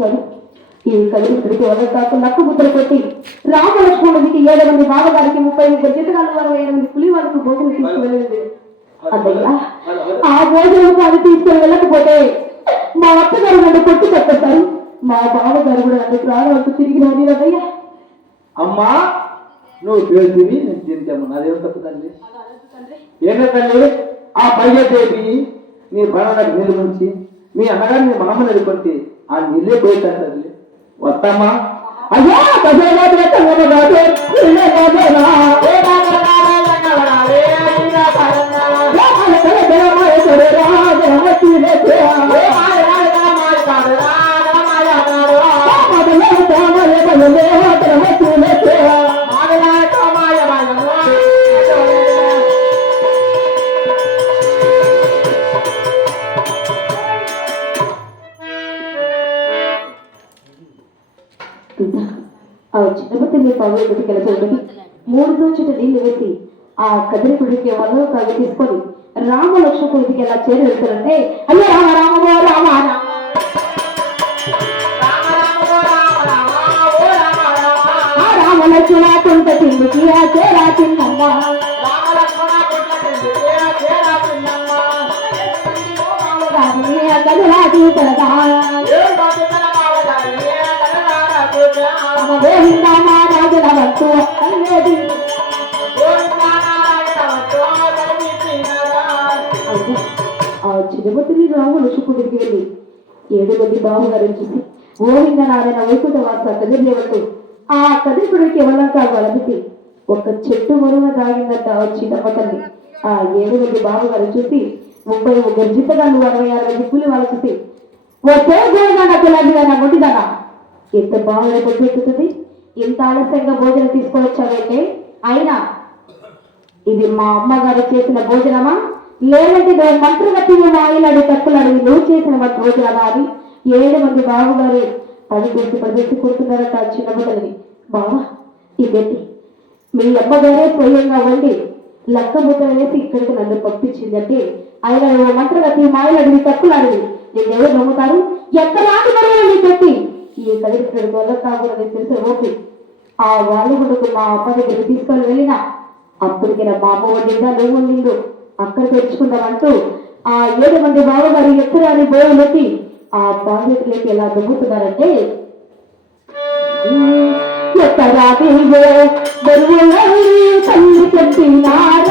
కాదు ఈ కలిగి తిరిగి వదలతాకు నక్కు ముద్ర కొట్టి రామలక్ష్మణుడికి ఏడు మంది బావగారికి ముప్పై ముగ్గురు జీతగాలు వారు ఏడు మంది పులి వారికి భోజనం తీసుకువెళ్ళింది. అదయ్యా ఆ భోజనం అది తీసుకుని వెళ్ళకపోతే మా అత్తగారు నన్ను కొట్టి చెప్పేశారు మా బావగారు కూడా నన్ను ప్రాణాలకు తిరిగి రాని అదయ్యా అమ్మా నువ్వు తిని నేను తింటాము నాదేం తప్పు తండ్రి? ఏమే తండ్రి? ఆ పైగా దేవి నీ ప్రాణాలకు నీళ్ళు మీ అన్నగారిని నీ మామ ಆ ನಿಲ್ಲೇ ಬೇಕಂತಲ್ಲಿ ಒತ್ತಮ್ಮ ಅಯ್ಯೋ ಕಸ ಎಲ್ಲ ಬೇಕಲ್ಲ పవర్ ఒకటి కలిసి మూడు దోచుట నీళ్ళు వేసి ఆ కదిరికుడికి వల్ల తాగి తీసుకొని రామ లక్ష్మణుడికి ఎలా చేరి వెళ్తారంటే అయ్యో రామ రామ రామ రామ ఆ రామ లక్ష్మణ కొంత తిండికి ఆ చేరా తిన్నమ్మ రాజీ ఆ కదిరాజీ తలదా రామ వెళ్ళి ఏడు మంది బాహుగారిని చూసి గోవింద నారాయణ వైకుంఠ వాస కదిలేవట్టు ఆ కదిపుడికి ఎవరంతా వలదికి ఒక చెట్టు మరువ దాగిందంట ఆ చిన్నపతల్ని ఆ ఏడు మంది బావగారు చూసి ముప్పై ముగ్గురు జిత్తగాళ్ళు అరవై అరవై దిక్కులు వాళ్ళు చూసి ఓ పేరు గోవింద నాకు లాంటిదన్నా మొండిదన్నా ఎంత బాగా ఎక్కుతుంది ఇంత ఆలస్యంగా భోజనం తీసుకొచ్చావంటే అయినా ఇది మా అమ్మగారు చేసిన భోజనమా? లేదంటే దాని మంత్రులు కట్టి నువ్వు అడిగి తక్కులాడి నువ్వు చేసిన మా భోజనమా అని ఏడు మంది బావగారు పది పెట్టి పది పెట్టి కొడుతున్నారట చిన్న బిడ్డలని బావా ఇదేంటి మీ అమ్మగారే స్వయంగా వండి లక్క ముద్ర వేసి ఇక్కడికి నన్ను పంపించిందంటే ఆయన నువ్వు మంత్రులు అడిగి తప్పులు తక్కులాడి నేను ఎవరు నమ్ముతారు? ఎక్కడ మరి నీ పెట్టి. ఈ కలిసి వల్ల కాకూడదు తెలిసే ఓకే ఆ వాలిబుడుకు మా అమ్మ దగ్గరికి తీసుకొని వెళ్ళిన. అప్పటికి నా బాబు వండిందా నువ్వు వండిందో అక్కడ తెచ్చుకుందామంటూ ఆ ఏడు మంది బావగారు ఎక్కడాని బోయలెత్తి ఆ బాధ్యతలకి ఎలా దుమ్ముతున్నారంటే ఎక్కడా తిరిగే బరువులన్నీ తల్లి చెప్పినారు.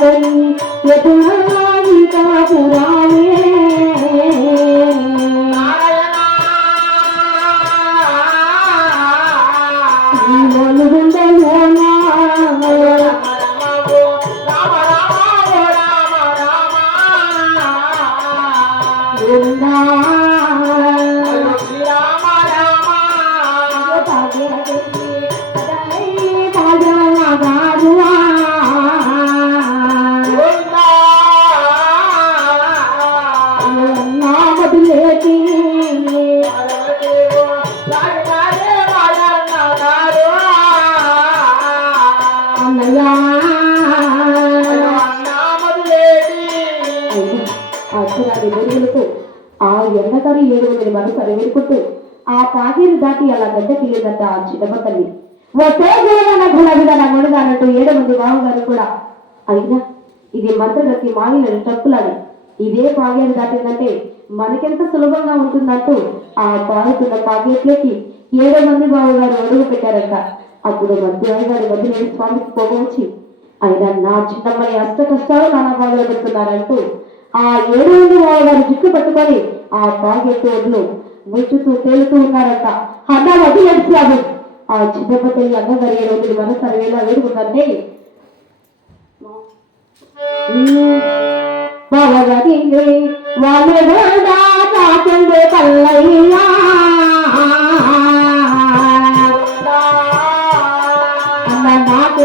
गई ये तुम्हारी का पुरा వెలుగులతో ఆ ఎండకరి ఏడు మంది మనసు అరవేడుకుంటూ ఆ పాగేరు దాటి అలా గడ్డకిల్లిందంట ఆ చిన్నమ్మ తల్లి. వచ్చే గుణగాన ఏడు మంది బావగారు కూడా. అయినా ఇది మంత్రగతి మాలిన టప్పులని ఇదే పాగేరు దాటిందంటే మనకెంత సులభంగా ఉంటుందంటూ ఆ బాగుతున్న పాగేట్లోకి ఏడు మంది బావగారు అడుగు పెట్టారంట. అప్పుడు మధ్యాహ్నం గారి వదిలేని స్వామికి కోపం వచ్చి అయినా నా చిన్నమ్మని అష్ట కష్టాలు నానా బాధలు పెడుతున్నారంటూ ఆ ఏడు మంది బావగారు జుట్టు పట్టుకొని ఆ పాగెట్టు ఒడ్లు ముచ్చుతూ తేలుతూ ఉన్నారంట. అన్న వడ్డీ నడిచాడు ఆ చిన్నపతి అన్నగారు ఏడు రోజులు మన అరవేలా వేడుకుందంటే బావగారి వాళ్ళ కాచండే కల్లయ్యా అన్న నాకు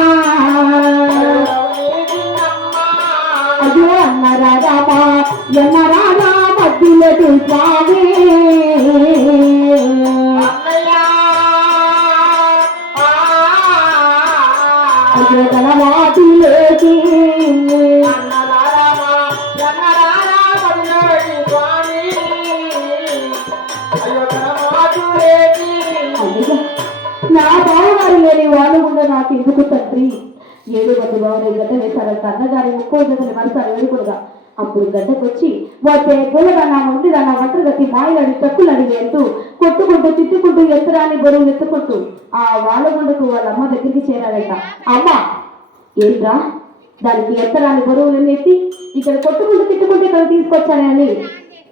రామా రా మధ్యలో గదవాదిలేటి అయ్యో, నా బావగారు లేని వాళ్ళు కూడా నాకు ఎందుకు తండ్రి? ఏడు మంది బావని గడ్డ వేశారంట అన్నగారి ఒక్కో జతని మనసారి వేడుకుడుగా అప్పుడు గడ్డకొచ్చి వచ్చే పూలగా నా ముందుగా నా వంటలు గట్టి మాయలని తక్కులు అడిగి వెళ్తూ కొట్టుకుంటూ తిట్టుకుంటూ ఎత్తరాని బరువులు ఎత్తుకుంటూ ఆ వాళ్ళగుండకు వాళ్ళ అమ్మ దగ్గరికి చేరాడట. అమ్మ ఏంట్రా? దానికి ఎత్తరాని బరువులు ఎత్తి? ఇక్కడ కొట్టుకుంటూ తిట్టుకుంటూ ఇక్కడ తీసుకొచ్చానని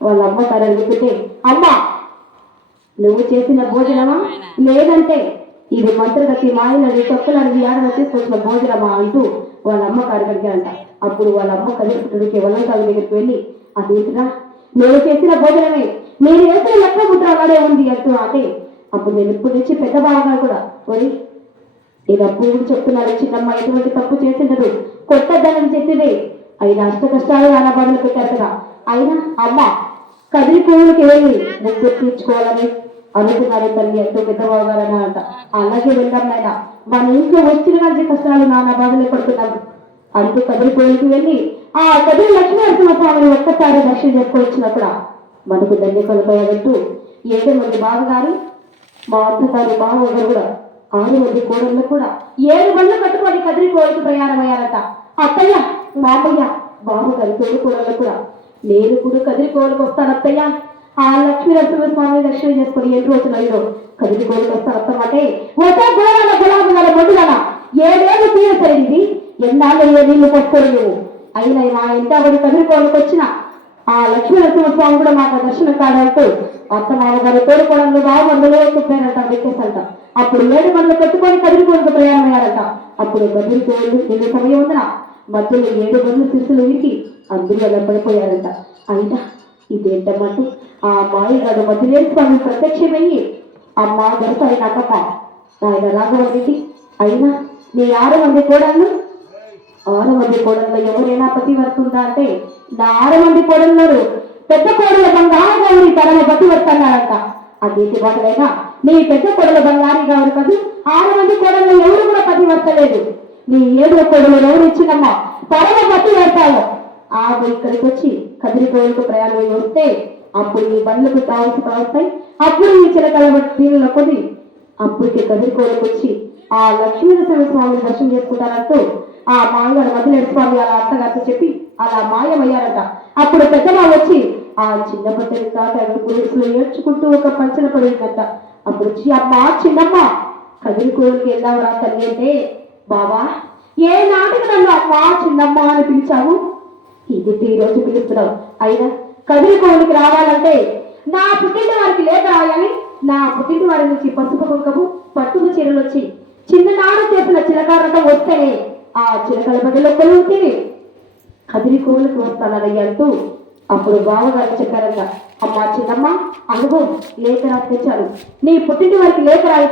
వాళ్ళ అమ్మ తర అమ్మ నువ్వు చేసిన భోజనమా? లేదంటే ఇది మంత్రగతి మాయలని తొక్కలని ఆడ తీసుకొచ్చిన భోజనమా అంటూ వాళ్ళ అమ్మ అడిగాడంట అప్పుడు వాళ్ళ అమ్మ కదిలిపుట్టుడికి కాదు దగ్గరికి వెళ్ళి అదేంటిరా నేను చేసిన భోజనమే. నేను వేసిన లెక్క ముద్ర అలానే ఉంది అంటూ అంటే అప్పుడు నేను ఇప్పుడు నుంచి పెద్ద బాగా కూడా. పోయి నేను అప్పుడు చెప్తున్నాను చిన్నమ్మ ఎటువంటి తప్పు చేసిండదు. కొట్టద్దని చెప్పింది అయినా అష్ట కష్టాలు నానా బాధలు పెట్టారు కదా. అయినా అమ్మ కదిలి పువ్వులకి వెళ్ళి. ముగ్గురు తీర్చుకోవాలని అనుకున్నారు తల్లి ఎంతో పెద్దవాగారని అంట అలాగే వెళ్దాం నాయన. మన ఇంట్లో వచ్చిన రాజ్య కష్టాలు నానా బాధలు పడుతున్నారు అంటూ కదిరి పువ్వులకి వెళ్ళి ఆ కదిరి లక్ష్మీ స్వామిని ఒక్కసారి దర్శనం చేసుకోవచ్చినప్పుడు మనకు ధన్య కొలపోయాడంటూ ఏడు మంది బావగారు మా అత్తగారు బావగారు కూడా ఆరు మంది కోడళ్ళు కూడా ఏడు బండ్లు కట్టుకొని కదిరి కోరిక ప్రయాణమయ్యారట అత్తయ్య మామయ్య బావగారు తోడు కోడళ్ళు కూడా. నేను కూడా కదిరి కోరిక వస్తాను అత్తయ్య ఆ లక్ష్మీ నరసింహ స్వామి దర్శనం చేసుకుని ఏడు రోజులు అయ్యో కదిలి కోరిక వస్తాను అత్తమాటే ఒకే గులాల గులాబీ గల మండుగల ఏడేళ్ళు తీర ఎన్నాళ్ళు ఏ నీళ్ళు పట్టుకోరు నువ్వు అయినా మా ఇంటి ఆవిడ కదిలి కోరిక వచ్చిన ఆ లక్ష్మీ నరసింహస్వామి కూడా మాకు దర్శనం కాడంటూ అత్త మామగారు తోడుకోవడంలో బాగా మందులో చెప్పారంట వెక్కేసంట అప్పుడు ఏడు మందులు కట్టుకొని కదిరికోడికి ప్రయాణమయ్యారట. అప్పుడు కదిలి తోడు నిన్న సమయం ఉందన మధ్యలో ఏడు మందులు శిశులు ఇరికి అందరూ అలా పడిపోయారంట అయినా ఇదేంటమ్మట్టు ఆ మాయగాడు మధ్యలేని స్వామి ప్రత్యక్షమయ్యి అమ్మ దొరక అయినాకమ్మ ఆయన రాఘవండి అయినా నీ ఆరు మంది కోడళ్ళు? ఆరు మంది కోడల్లో ఎవరైనా పతివర్తుందా అంటే నా ఆరు మంది కోడన్నారు పెద్ద కోడల బంగారు గౌరి పతి పతివర్తన్నారంట. అదేంటి మాటలైనా? నీ పెద్ద కోడల బంగారీ గౌరి కాదు? ఆరు మంది కోడల్లో ఎవరు కూడా పతి పతివర్తలేదు. నీ ఏడు కోడలు ఎవరు ఇచ్చినమ్మా? పరమ పతి వేస్తావు ఆమె ఇక్కడికి వచ్చి కదిరిపోయేందుకు ప్రయాణమై ప్రయాణం అయి వస్తే అప్పుడు నీ బండ్లకు తాగుతూ తాగుతాయి అప్పుడు నీ చిలకల దీనిలో కొద్ది అప్పటికి కదిరికోలకు వచ్చి ఆ లక్ష్మీనరసింహ స్వామిని దర్శనం చేసుకుంటారంటూ ఆ మాయగారు మధ్యలేడు స్వామి అలా అత్తగారితో చెప్పి అలా మాయమయ్యారట. అప్పుడు పెద్దమా వచ్చి ఆ చిన్న పట్టని కాక గురుసులు ఏడ్చుకుంటూ ఒక పంచన పడిందట. అప్పుడు వచ్చి అమ్మా చిన్నమ్మ కదిరికోలకి వెళ్దామరా తల్లి అంటే బావా ఏ నాటికి నన్ను అమ్మా చిన్నమ్మ అని పిలిచావు? ఇది రోజు పిలుస్తున్నావు. అయినా కదిరి రావాలంటే నా పుట్టిన వారికి లేక రాయాలి నా పుట్టిన వారి నుంచి పసుపు కుంకము పట్టుకు చీరలు వచ్చి చిన్ననాడు చేసిన చిలకారటం వస్తేనే ఆ చిలకల బదిలో కొలువుతే కదిరికోలకు వస్తానని అంటూ అప్పుడు బావగారు చెప్పారంట. అమ్మా చిన్నమ్మ అనుభవం లేఖ రాసి తెచ్చాను నీ పుట్టింటి వారికి లేఖ రాయి